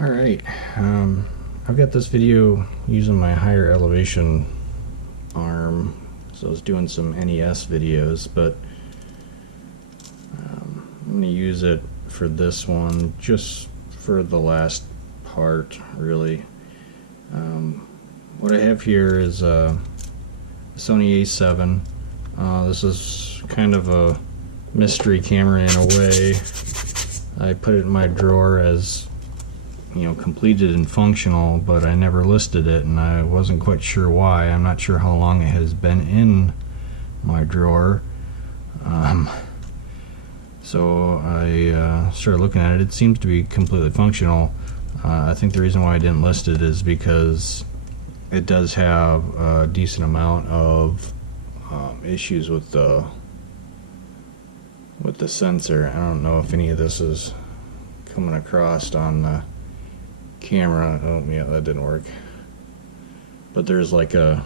Alright, I've got this video using my higher elevation arm, so I was doing some NES videos, but I'm going to use it for this one, just for the last part, really. What I have here is a Sony A7. This is kind of a mystery camera in a way. I put it in my drawer as, you know, completed and functional, but I never listed it, and I wasn't quite sure why. I'm not sure how long it has been in my drawer. So I started looking at it. It seems to be completely functional. I think the reason why I didn't list it is because it does have a decent amount of issues with the sensor. I don't know if any of this is coming across on the camera. Oh yeah, that didn't work. But there's like a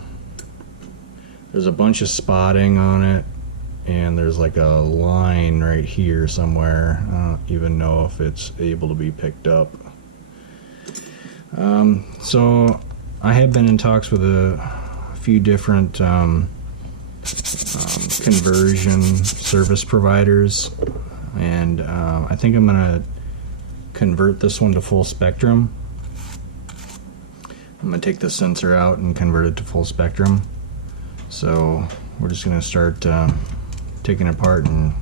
bunch of spotting on it, and there's like a line right here somewhere. I don't even know if it's able to be picked up. So I have been in talks with a few different conversion service providers, and I think I'm gonna convert this one to full spectrum. I'm gonna take the sensor out and convert it to full spectrum. So we're just gonna start taking it apart and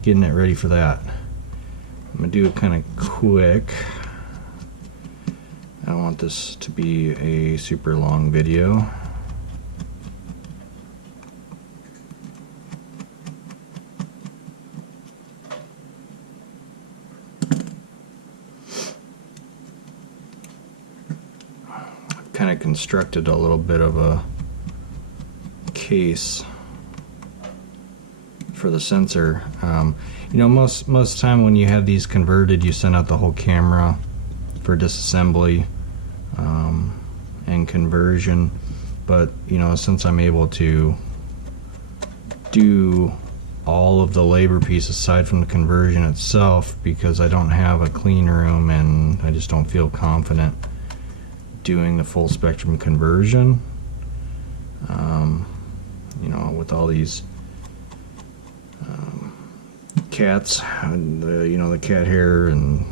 getting it ready for that. I'm gonna do it kind of quick. I don't want this to be a super long video. Kind of constructed a little bit of a case for the sensor. You know, most of the time when you have these converted, you send out the whole camera for disassembly and conversion. But you know, since I'm able to do all of the labor piece aside from the conversion itself, because I don't have a clean room and I just don't feel confident doing the full spectrum conversion, you know, with all these cats, and the cat hair and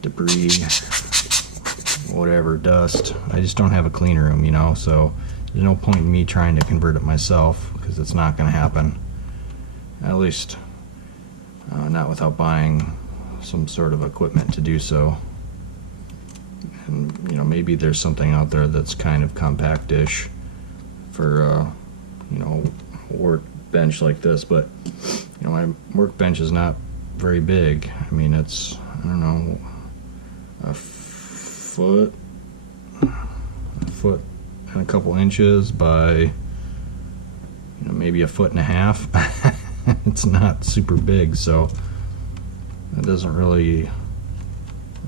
debris, whatever, dust. I just don't have a clean room, you know, so there's no point in me trying to convert it myself, because it's not going to happen. At least not without buying some sort of equipment to do so. And you know, maybe there's something out there that's kind of compact-ish for you know, a workbench like this, but you know, my workbench is not very big. I mean, it's, I don't know, a foot and a couple inches by, you know, maybe a foot and a half. It's not super big, so it doesn't really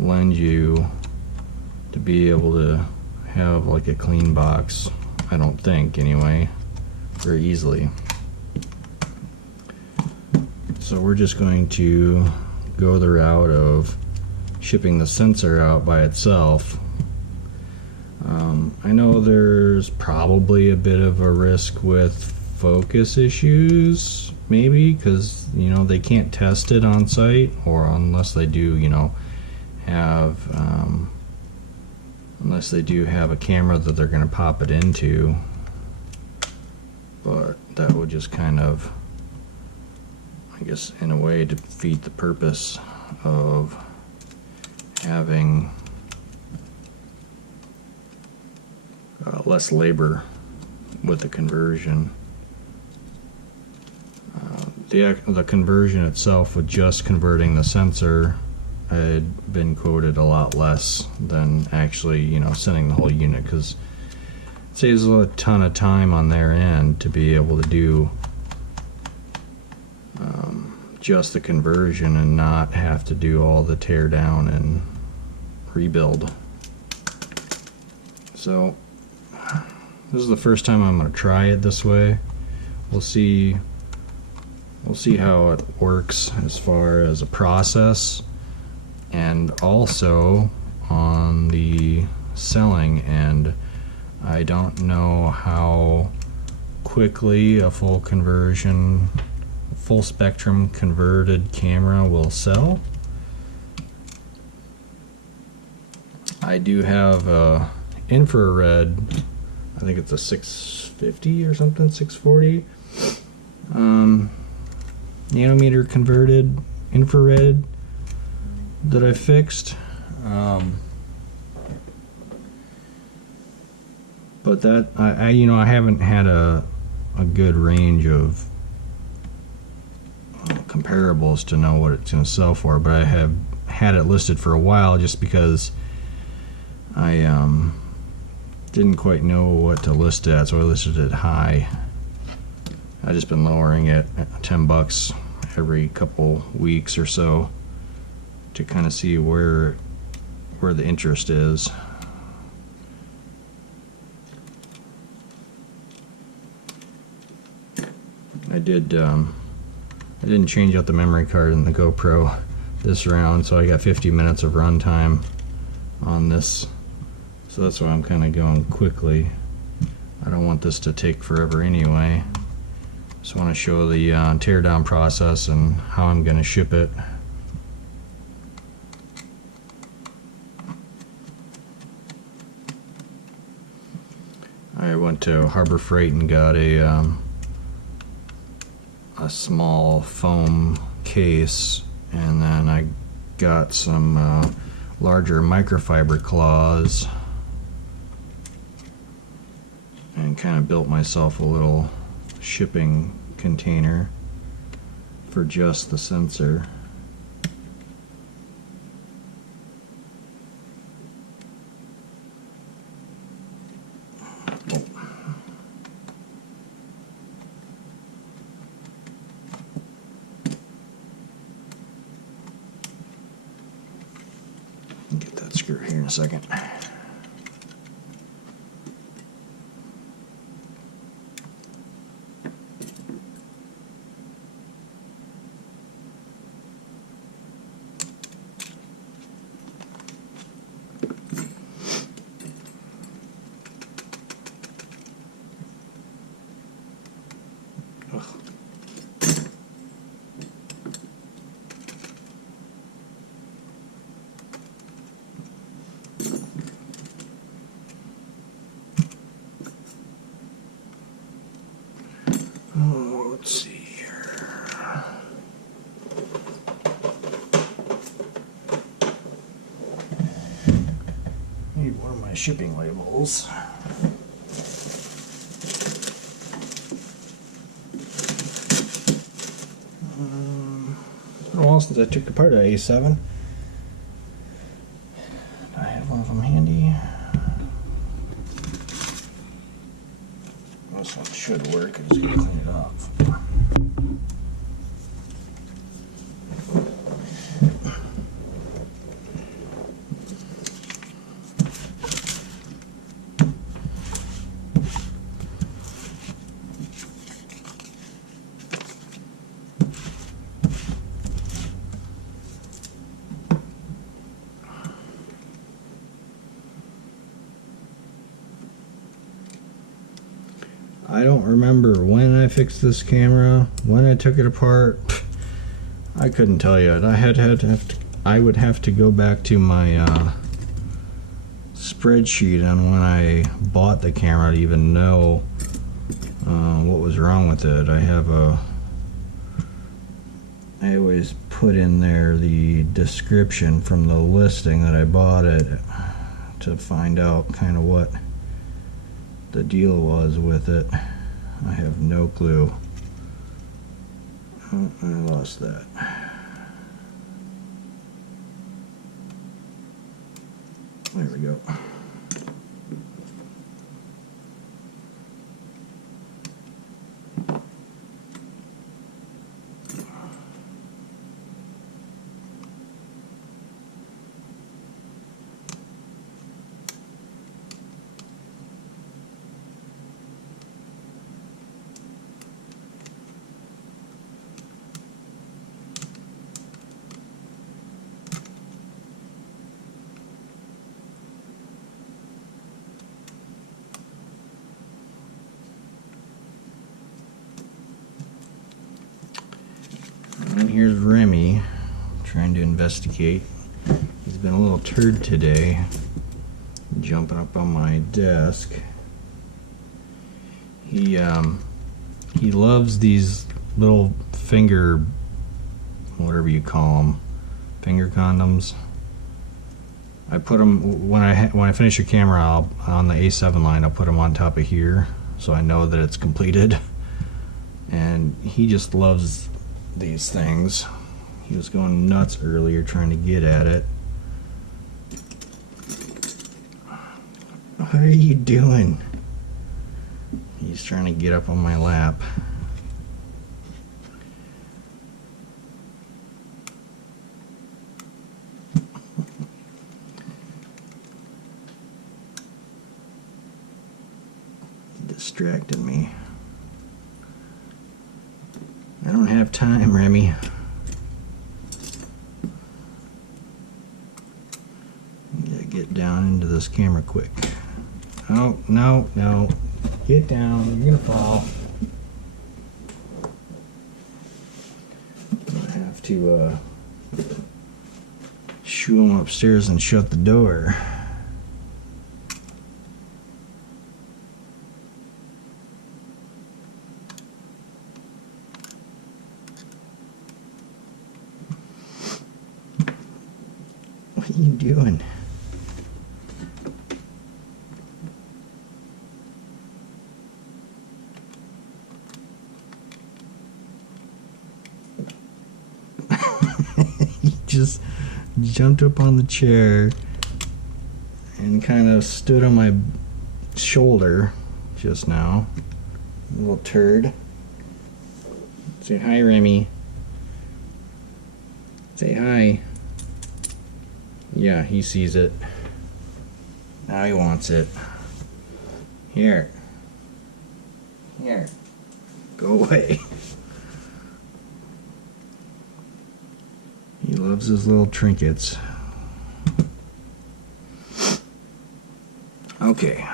lend you to be able to have like a clean box, I don't think, anyway, very easily. So we're just going to go the route of shipping the sensor out by itself. I know there's probably a bit of a risk with focus issues, maybe, because you know, they can't test it on site, or unless they do, you know, have unless they do have a camera that they're going to pop it into. But that would just kind of, I guess, in a way, defeat the purpose of having less labor with the conversion. The conversion itself, with just converting the sensor, had been quoted a lot less than actually, you know, sending the whole unit, because it saves a ton of time on their end to be able to do just the conversion and not have to do all the tear down and rebuild. So this is the first time I'm going to try it this way. We'll see how it works as far as a process. and also on the selling end. I don't know how quickly a full spectrum converted camera will sell. I do have a infrared, I think it's a 650 or something, 640 nanometer converted infrared that I fixed. But that I haven't had a good range of comparables to know what it's going to sell for, but I have had it listed for a while just because I didn't quite know what to list it at, so I listed it high. I've just been lowering it at $10 every couple weeks or so to kind of see where the interest is. I didn't change out the memory card in the GoPro this round, so I got 50 minutes of runtime on this, so that's why I'm kind of going quickly. I don't want this to take forever anyway. Just want to show the teardown process and how I'm going to ship it. I went to Harbor Freight and got a small foam case, and then I got some larger microfiber claws and kind of built myself a little shipping container for just the sensor. Get that screw here in a second. Let's see here. Need one of my shipping labels. It's been a while since I took apart an A7. I have one of them handy. This one should work. I just gotta clean it off. I don't remember when I fixed this camera, when I took it apart. I couldn't tell you. I would have to go back to my spreadsheet on when I bought the camera to even know what was wrong with it. I always put in there the description from the listing that I bought it to find out kind of what the deal was with it. I have no clue. Oh, I lost that. There we go. And here's Remy trying to investigate. He's been a little turd today, jumping up on my desk. He loves these little finger, whatever you call them, finger condoms. I put them when I finish a camera on the A7 line. I'll put them on top of here so I know that it's completed. And he just loves these things. He was going nuts earlier trying to get at it. What are you doing? He's trying to get up on my lap. He distracted me. I don't have time, Remy. You gotta get down into this camera quick. Oh, no, no. Get down. You're gonna fall. I have to shoo him upstairs and shut the door. What are you doing? He just jumped up on the chair and kind of stood on my shoulder just now. Little turd. Say hi, Remy. Say hi. Yeah, he sees it. Now he wants it. Here. Here. Go away. He loves his little trinkets. Okay.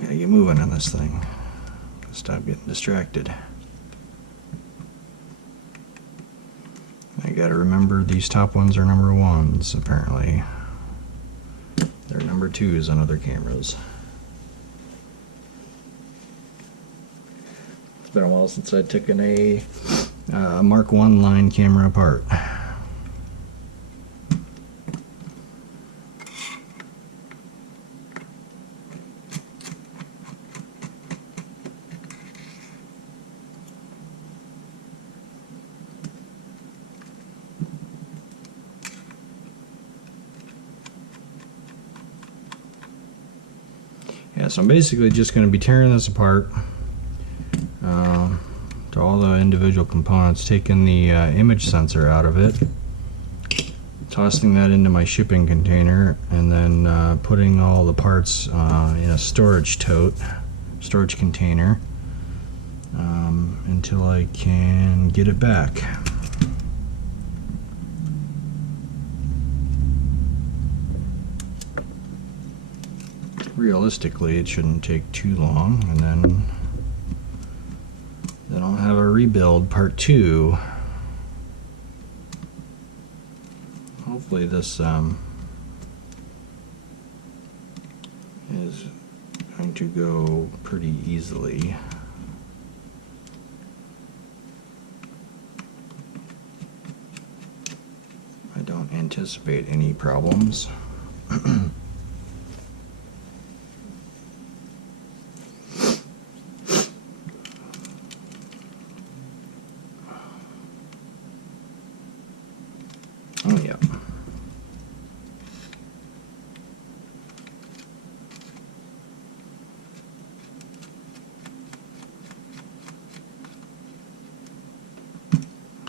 Gotta get moving on this thing. Stop getting distracted. I gotta remember these top ones are number ones, apparently. They're number twos on other cameras. It's been a while since I've taken a Mark I line camera apart. Yeah, so I'm basically just going to be tearing this apart to all the individual components, taking the image sensor out of it, tossing that into my shipping container, and then putting all the parts in a storage container until I can get it back. Realistically, it shouldn't take too long, and then I'll have a rebuild part 2. Hopefully this is going to go pretty easily. I don't anticipate any problems. Oh yeah.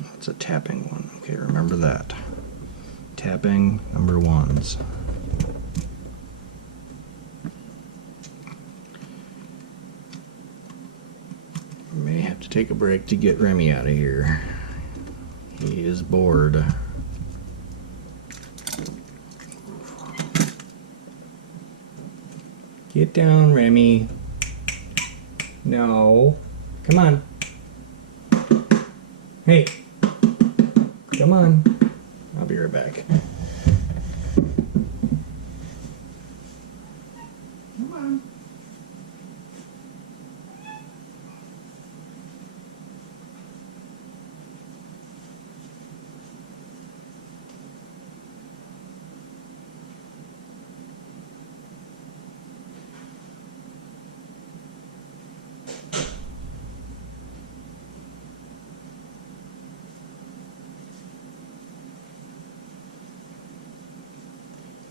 That's a tapping one. Okay, remember that. Tapping number ones. May have to take a break to get Remy out of here. He is bored. Get down, Remy. No. Come on. Hey, come on. I'll be right back. Come on.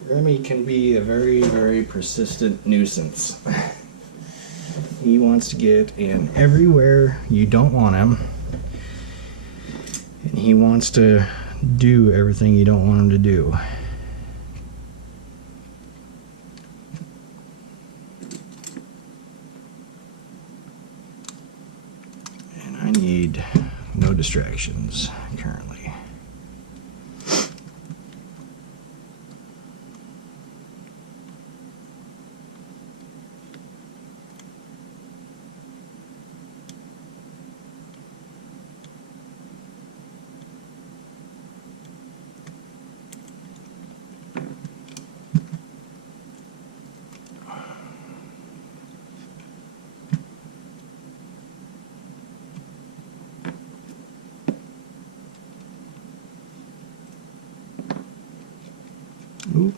Remy can be a very, very persistent nuisance. He wants to get in everywhere you don't want him. And he wants to do everything you don't want him to do. And I need no distractions currently. Oop.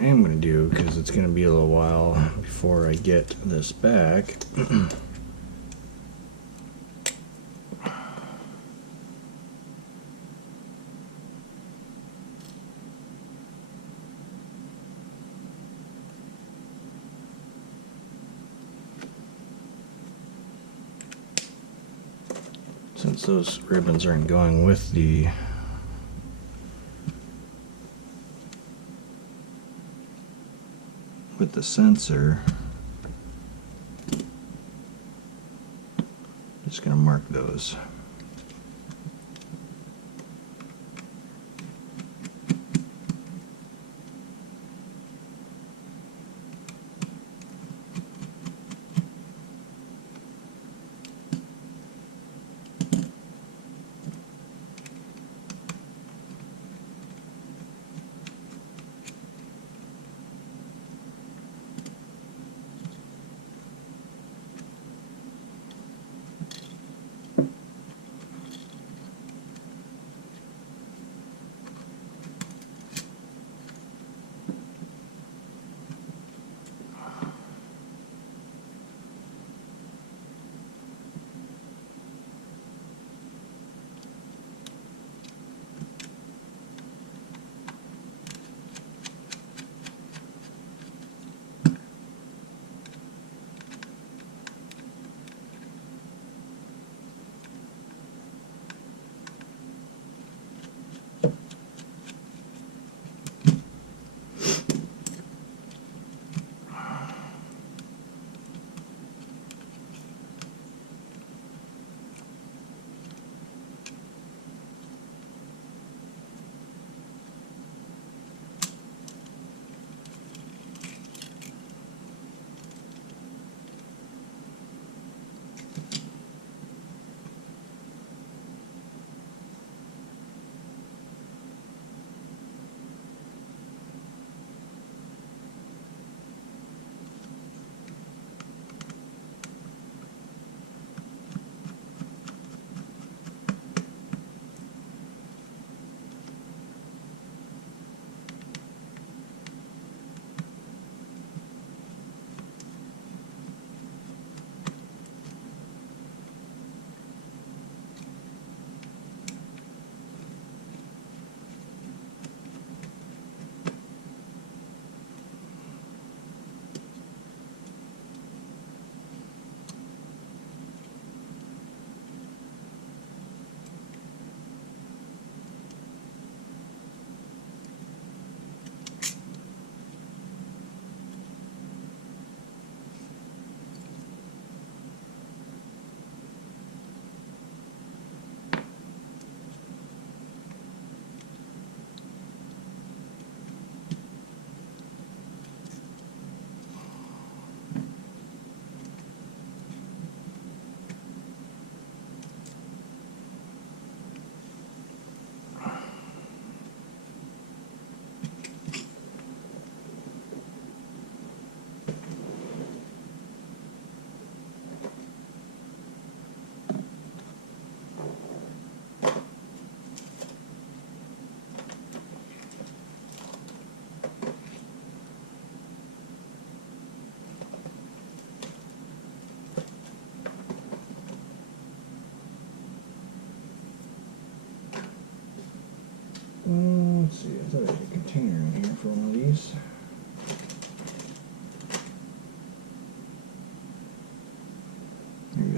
I am going to do, because it's going to be a little while before I get this back. Since those ribbons aren't going with the sensor, just going to mark those.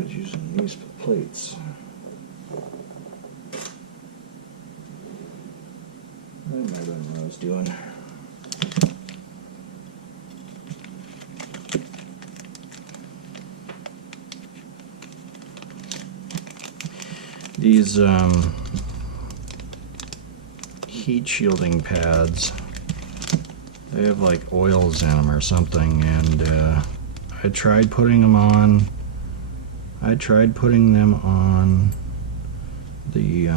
was using these plates. I might have been what I was doing. These heat shielding pads, they have like oils in them or something, and I tried putting them on. I tried putting them on the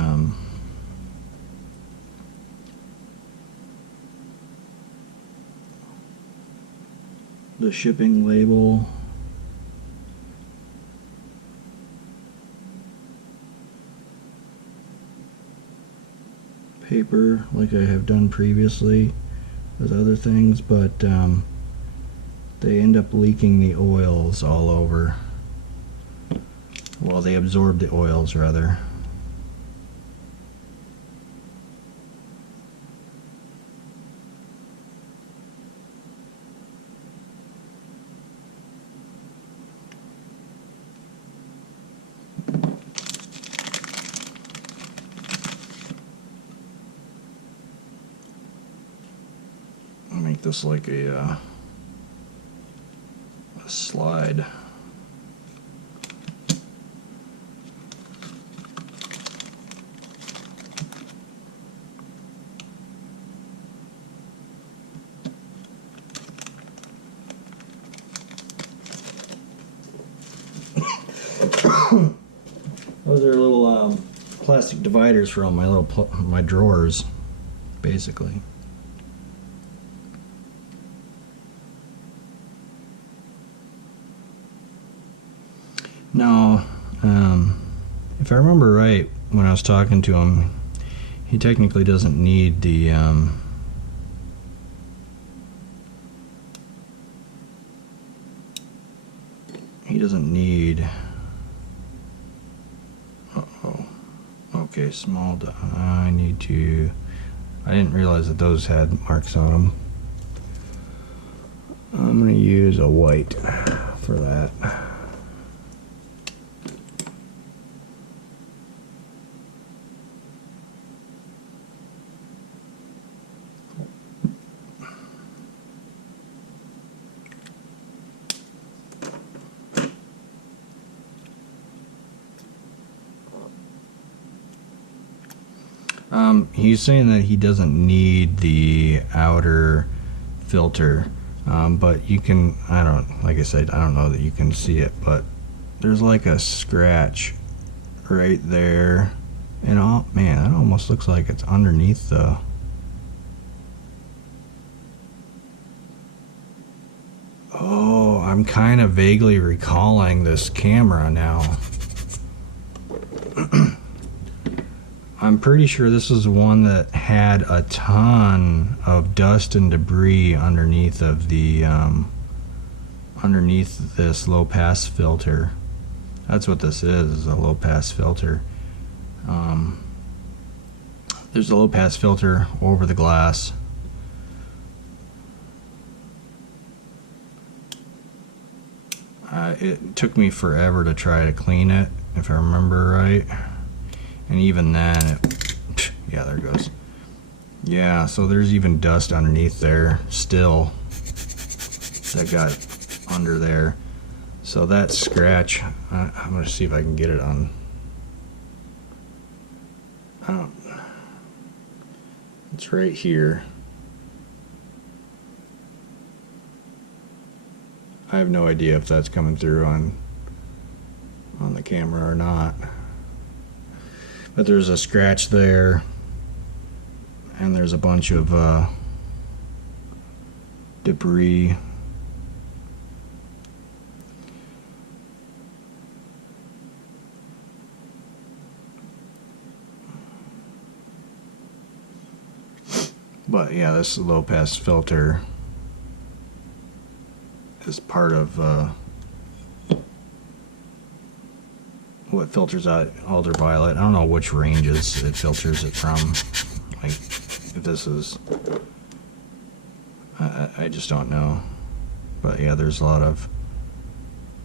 shipping label. Paper, like I have done previously with other things, but they end up leaking the oils all over. Well, they absorb the oils rather. Make this like a slide. Those are little plastic dividers for all my my drawers, basically. Now, if I remember right, when I was talking to him, he technically doesn't need the he doesn't need. Okay, small. I need to. I didn't realize that those had marks on them. I'm going to use a white for that. He's saying that he doesn't need the outer filter, but you can, like I said, I don't know that you can see it, but there's like a scratch right there, and oh man, that almost looks like it's underneath the oh, I'm kind of vaguely recalling this camera now. I'm pretty sure this is one that had a ton of dust and debris underneath of the underneath this low pass filter. That's what this is a low pass filter. There's a low pass filter over the glass. It took me forever to try to clean it, if I remember right. And even then, yeah, there it goes. Yeah, so there's even dust underneath there still that got under there. So that scratch, I'm going to see if I can get it on. It's right here. I have no idea if that's coming through on the camera or not. But there's a scratch there, and there's a bunch of debris. But yeah, this low pass filter is part of what filters out ultraviolet. I don't know which ranges it filters it from. Like, if this is, I just don't know. But yeah, there's a lot of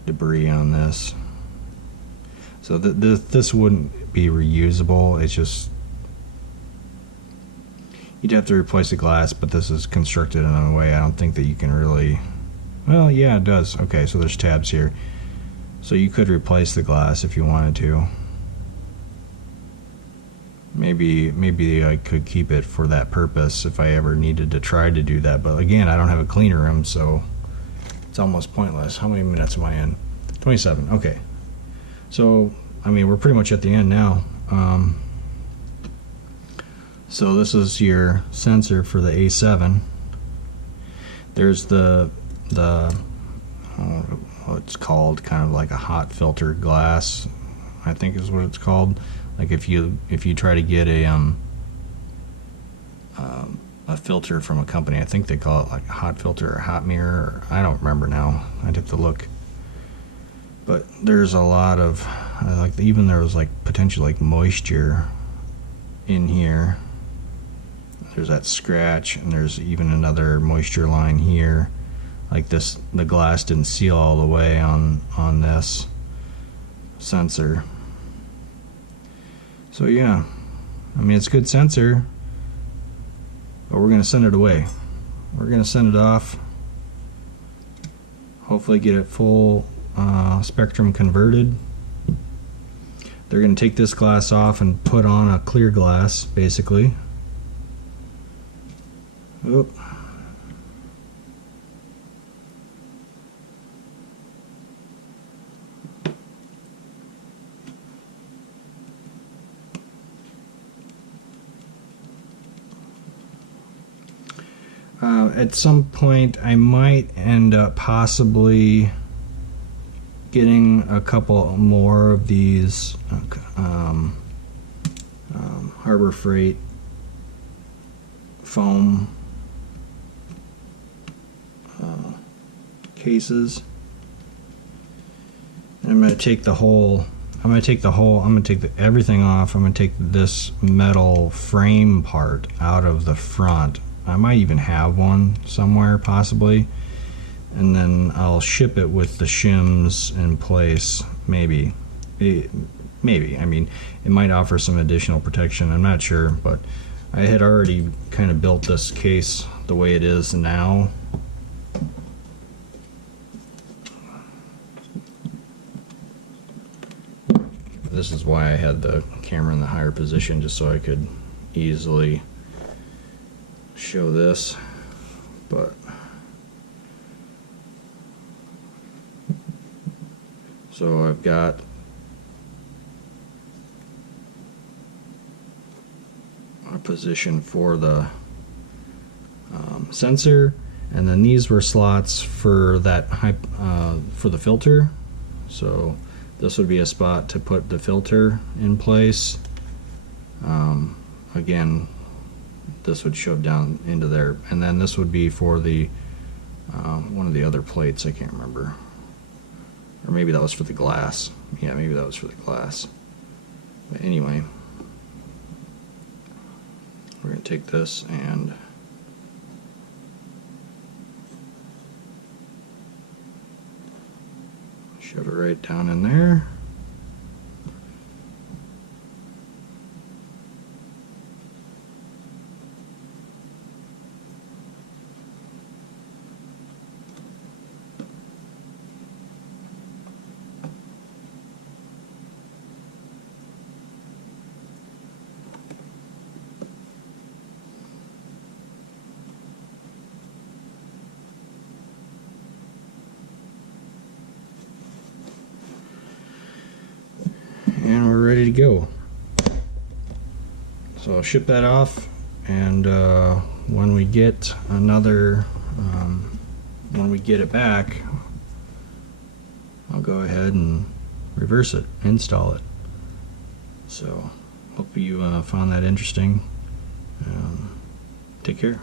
debris on this. So this wouldn't be reusable. It's just you'd have to replace the glass, but this is constructed in a way I don't think that you can really. Well, yeah, it does. Okay, so there's tabs here, so you could replace the glass if you wanted to. Maybe I could keep it for that purpose if I ever needed to try to do that. But again, I don't have a cleaner room, so it's almost pointless. How many minutes am I in? 27. Okay. So, I mean, we're pretty much at the end now. So this is your sensor for the A7. There's the what it's called, kind of like a hot filter glass, I think is what it's called. Like if you try to get a filter from a company, I think they call it like a hot filter or a hot mirror. Or, I don't remember now. I'd have to look. But there's a lot of like even there was like potential like moisture in here. There's that scratch, and there's even another moisture line here. Like this, the glass didn't seal all the way on this sensor. So yeah, I mean, it's a good sensor, but we're gonna send it away. We're gonna send it off. Hopefully get it full spectrum converted. They're gonna take this glass off and put on a clear glass, basically. Oop. At some point I might end up possibly getting a couple more of these Harbor Freight foam cases. And I'm going to take everything off. I'm going to take this metal frame part out of the front. I might even have one somewhere, possibly, and then I'll ship it with the shims in place. Maybe. I mean, it might offer some additional protection. I'm not sure, but I had already kind of built this case the way it is now. This is why I had the camera in the higher position, just so I could easily show this. But so I've got a position for the sensor, and then these were slots for that for the filter. So this would be a spot to put the filter in place. Again, this would shove down into there, and then this would be for the one of the other plates. I can't remember, or maybe that was for the glass. Yeah, maybe that was for the glass. But anyway, we're going to take this and shove it right down in there. And we're ready to go. So I'll ship that off, and when we get when we get it back, I'll go ahead and reverse it, install it. So hope you found that interesting. Take care.